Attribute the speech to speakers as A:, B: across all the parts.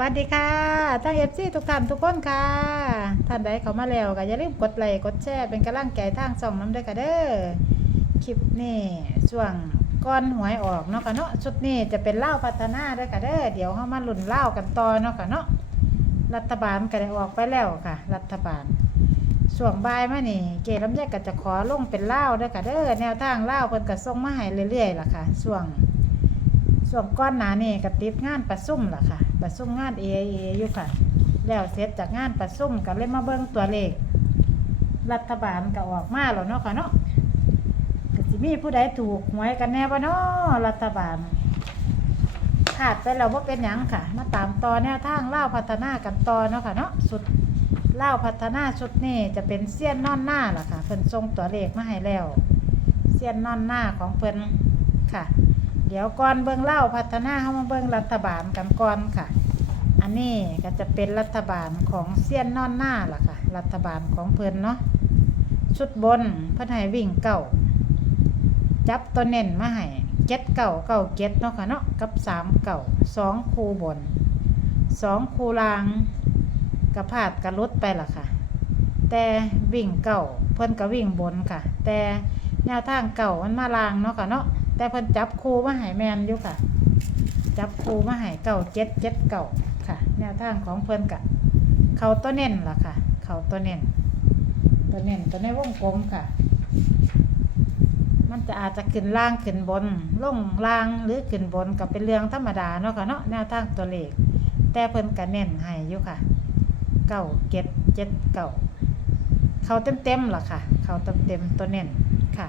A: วัสดีค่ะท่านเอฟซีทุกท่านทุกคนค่ะ ท่านใดเข้ามาแล้วก็อย่าลืมกดไลค์กดแชร์เป็นกำลังใจทางช่องน้ำด้วยค่ะเด้อ คลิปนี้ช่วงก้อนหวยออกเนาะค่ะเนาะชุดนี้จะเป็นเล่าพัฒนาด้วยค่ะเด้อ เดี๋ยวเข้ามาลุ่นเล่ากันต่อเนาะค่ะเนาะ รัฐบาลก็ได้ออกไปแล้วค่ะ รัฐบาลช่วงบ่ายมานี่ เกลำไยกก็จะขอลงเป็นเล่าด้วยค่ะเด้อ แนวทางเล่าเพิ่นก็ส่งมาให้เรื่อยๆล่ะค่ะช่วง ส่วนก้อนหนานี่ก็ติดงานประซุ่มล่ะค่ะ ประซุ่มงาน AIA ออยู่ค่ะ แล้วเสร็จจากงานประซุ่มก็เลยมาเบิ่งตัวเลข รัฐบาลก็ออกมาแล้วเนาะค่ะเนาะก็สิมีผู้ใดถูกหวยกันแน่บ่เนาะรัฐบาลขาดไปแล้วว่าเป็นหยังค่ะ มาตามต่อแนวทางเล่าพัฒนากันต่อเนาะค่ะเนาะสุดเล่าพัฒนาชุดนี้จะเป็นเสี้ยนนอนหน้าล่ะค่ะเพิ่นส่งตัวเลขมาให้แล้ว เสี้ยนนอนหน้าของเพิ่นค่ะ เดี๋ยวก่อนเบื้องเล่าพัฒนาเข้ามาเบื้องรัฐบาลกันก่อนค่ะ อันนี้ก็จะเป็นรัฐบาลของเซียนนอนหน้าล่ะค่ะ รัฐบาลของเพิ่นเนาะชุดบนเพิ่นให้วิ่งเก่าจับตัวเน่นมาให้เจ็ดเก่าเก่าเจ็ดเนาะค่ะเนาะกับสามเก่าสองคูบนสองคูลางกระพาดกระลุดไปล่ะค่ะ แต่วิ่งเก่าเพิ่นก็วิ่งบนค่ะ แต่แนวทางเก่ามันมาลางเนาะค่ะเนาะ แต่เพิ่นจับครูมาให้แมนอยู่ค่ะ จับครูมาให้เก่าเจ็ดเจ็ดเก่าค่ะ แนวทางของเพิ่นกะเขาตัวเน่นล่ะค่ะ เขาตัวเน่น ตัวเน่นตัวในวงกลมค่ะ มันจะอาจจะขึ้นล่างขึ้นบนล่งล่างหรือขึ้นบนก็เป็นเรื่องธรรมดาเนาะค่ะเนาะแนวทางตัวเลข แต่เพิ่นกะเน่นให้อยู่ค่ะเก่าเจ็ดเจ็ดเก่าเขาเต็มเต็มล่ะค่ะ เขาเต็มเต็มตัวเน่นค่ะ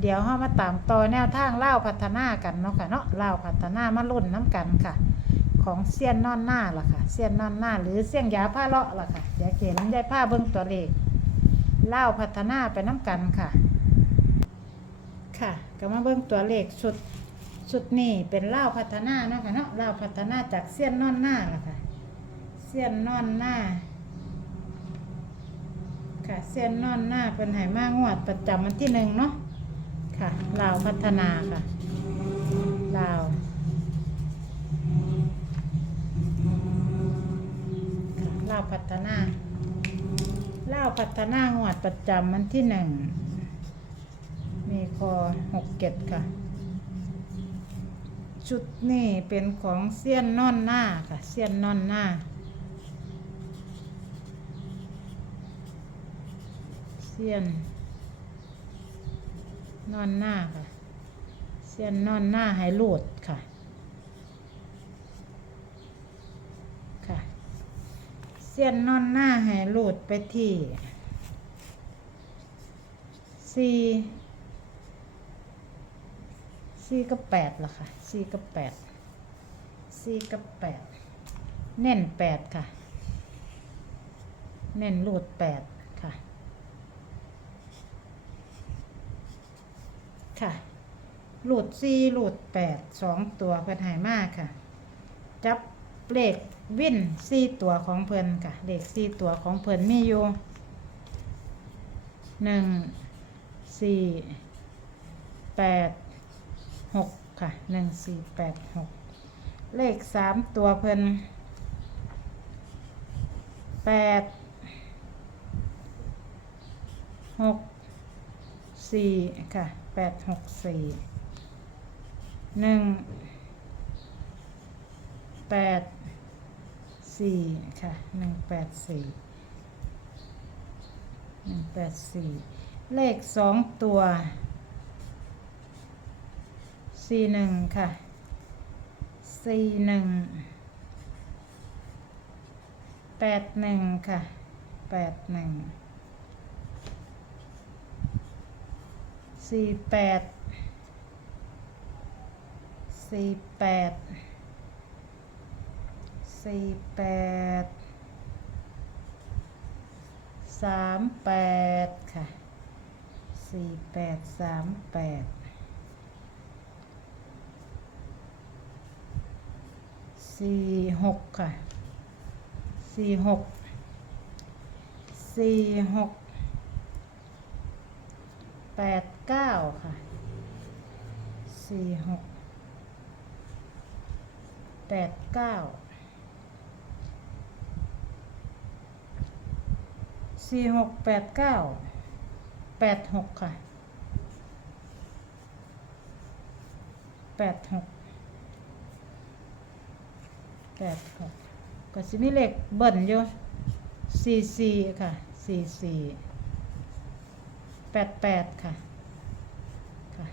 A: เดี๋ยวเรามาตามต่อแนวทางเล่าวพัฒนากันเนาะค่ะเนาะเล่าวพัฒนามาลุ่นน้ำกันค่ะ ของเซียนนอนหน้าล่ะค่ะเซียนนอนหน้า หรือเซียนยาผ้าเลาะล่ะค่ะเดี๋ยวเขียนได้ผ้าเบิ้งตัวเลขเล่าวพัฒนาไปน้ำกันค่ะ ค่ะก็มาเบิ้งตัวเลขชุดชุดนี้เป็นเล่าวพัฒนาเนาะค่ะเนาะเล่าวพัฒนาจากเซียนนอนหน้าล่ะค่ะเซียนนอนหน้า ค่ะเซียนนอนหน้าเป็นไหมางวดประจำวันที่หนึ่งเนาะ ค่ะลาวพัฒนาค่ะลาวค่ะลาวพัฒนาลาวพัฒนางวดประจำวันที่หนึ่งมีคอหกเก็ดค่ะ ชุดนี้เป็นของเซียนนอนหน้าค่ะเซียนนอนหน้าเซียน นอนหน้าค่ะ เสียนนอนหน้าให้รูดค่ะ ค่ะ เสียนนอนหน้าให้รูดไปที่สี่สี่กับแปดละค่ะสี่กับแปดสี่กับแปดเน่นแปดค่ะเน่นรูดแปด ค่ะ หลุดสี่หลุดแปดสองตัวเพิ่นหายมากค่ะ จับเลขวิ่นสี่ตัวของเพิ่นค่ะ เลขสี่ตัวของเพิ่นมีอยู่หนึ่งสี่แปดหกค่ะหนึ่งสี่แปดหกเลขสามตัวเพิ่นแปดหกสี่ค่ะ แปดหกสี่หนึ่งแปดสี่ค่ะหนึ่งแปดสี่หนึ่งแปดสี่เลขสองตัวสี่หนึ่งค่ะสี่หนึ่งแปดหนึ่งค่ะแปดหนึ่ง สี่แปดสี่แปดสี่แปดสามแปดค่ะสี่แปดสามแปดสี่หกค่ะสี่หกสี่หก แปดเก้าค่ะสี่หกแปดเก้าสี่หกแปดเก้าแปดหกค่ะแปดหกแปดหกก็สิมีเลขเบิ่นอยู่สี่สี่ค่ะสี่สี่ ปดแปดค่ะ ค่ะ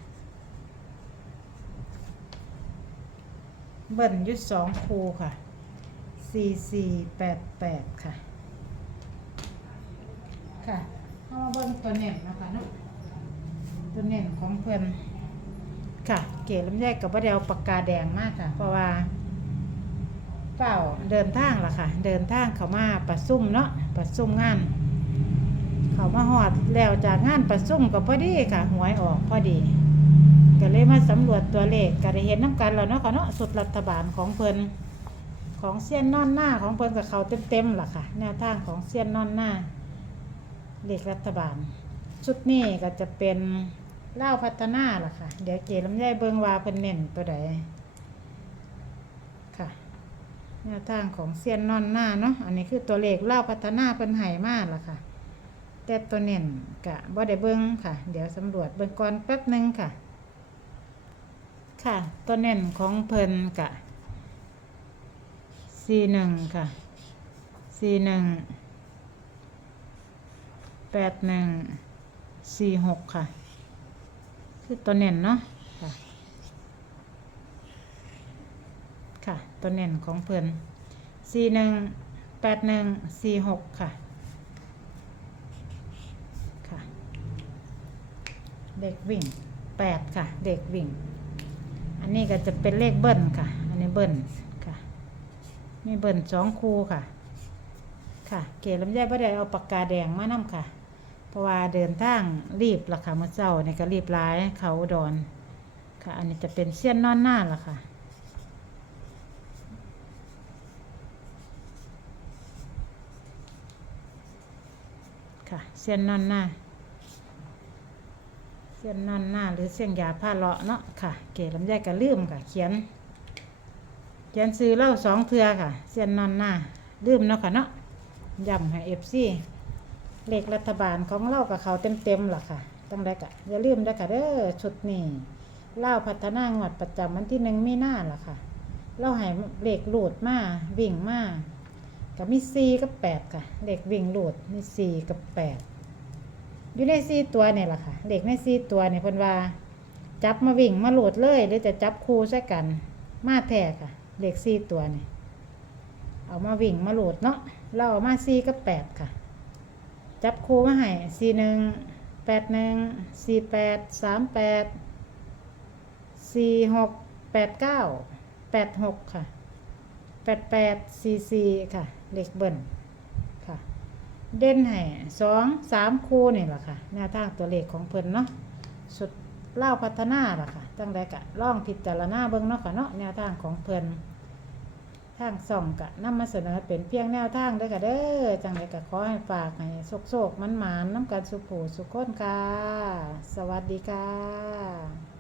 A: เบิ่นยุดสองคูค่ะสี่สี่แปดแปดค่ะ ค่ะเอามาเบิ่งตัวเน่นนะคะเนาะตัวเน่นของเพื่อนค่ะ เก๋ลำไยกับว่าเดียวปากกาแดงมากค่ะ เพราะว่า เปล่าเดินทางล่ะค่ะ เดินทางเขามาประซุ่มเนาะประซุ่มงาน เขามาหอดแล้วจากงานประซุ่มกับพอดีค่ะหวยออกพอดี ก็เลยมาสำรวจตัวเลขก็ได้เห็นน้ำกันแล้วเนาะค่ะเนาะสุดรัฐบาลของเพิ่นของเซียนนอนหน้าของเพิ่นกับเขาเต็มๆล่ะค่ะแนวทางของเซียนนอนหน้าเลขรัฐบาล ชุดนี้ก็จะเป็นเล่าพัฒนาล่ะค่ะ เดี๋ยวเกลำไยเบิงวาเพิ่นเน้นตัวใดค่ะแนวทางของเซียนนอนหน้าเนาะอันนี้คือตัวเลขเล่าพัฒนาเพิ่นให้มาล่ะค่ะ แต่ตัวเน้นกะบ่ได้เบิ่งค่ะ เดี๋ยวสำรวจเบิ่งก่อนแป๊บหนึงค่ะ ค่ะ ตัวเน่นของเพิ่นกะสี่หนึ่งค่ะสี่หนึ่งแปดหนึ่งสี่หกค่ะ คือตัวเน่นเนาะค่ะ ค่ะ ตัวเน่นของเพิ่นสี่หนึ่งแปดหนึ่งสี่หกค่ะ เด็กวิ่งแปดค่ะเด็กวิ่ง อันนี้ก็จะเป็นเลขเบิ้ลค่ะ อันนี้เบิ้ลค่ะมีเบิ้ลสองคูค่ะ ค่ะ เกลำไยบ่ได้เอาปากกาแดงมานำค่ะ เพราะว่าเดินทางรีบล่ะค่ะเมื่อเช้านี่ก็รีบร้ายเขาดอนค่ะ อันนี้จะเป็นเสี้ยนนอนหน้าล่ะค่ะค่ะเสี้ยนนอนหน้า เส้นนอนหน้าหรือเส้นยาผ้าเลาะเนาะค่ะ เก๋ลำไยก็ลืมค่ะ เขียน เขียนซื้อเหล่าสองเทือค่ะ เส้นนอนหน้าลืมเนาะค่ะเนาะย้ำให้เอฟซีเลขรัฐบาลของเรากับเขาเต็มเต็มๆล่ะค่ะตั้งแต่กะอย่าลืมด้วยค่ะเด้อชุดนี้เล่าพัฒนางวดประจำวันที่หนึ่งมีหน้าล่ะค่ะเราให้เลขหลูดมาวิ่งมากับมีสี่กับแปดค่ะเลขวิ่งหลูดมีสี่กับแปด อยู่ในสี่ตัวเนี่ยแหละค่ะเด็กในสี่ตัวเนี่ยเพิ่นว่า จับมาวิ่งมาโหลดเลยหรือจะจับคู่ใส่กัน มาแท้ค่ะเด็กสี่ตัวเนี่ยเอามาวิ่งมาโหลดเนาะเราเอามาสี่กับแปดค่ะ จับคู่มาให้สี่หนึ่งแปดหนึ่งสี่แปดสามแปดสี่หกแปดเก้าแปดหกค่ะแปดแปดสี่สี่ค่ะเด็กเบิ่น เด่นให้สองสามคู่นี่แหละค่ะแนวทางตัวเลขของเพิ่นเนาะสุดเล่าพัฒนาล่ะค่ะตั้งแต่กะล่องพิจารณาเบิ่งเนาะค่ะเนาะแนวทางของเพิ่นทางส่องกะนำมาเสนอเป็นเพียงแนวทางเด้อค่ะเด้อจังไดกะขอให้ฝากให้โศกๆมันหมานน้ำกันสุขผูสุขคนค่ะ สวัสดีค่ะ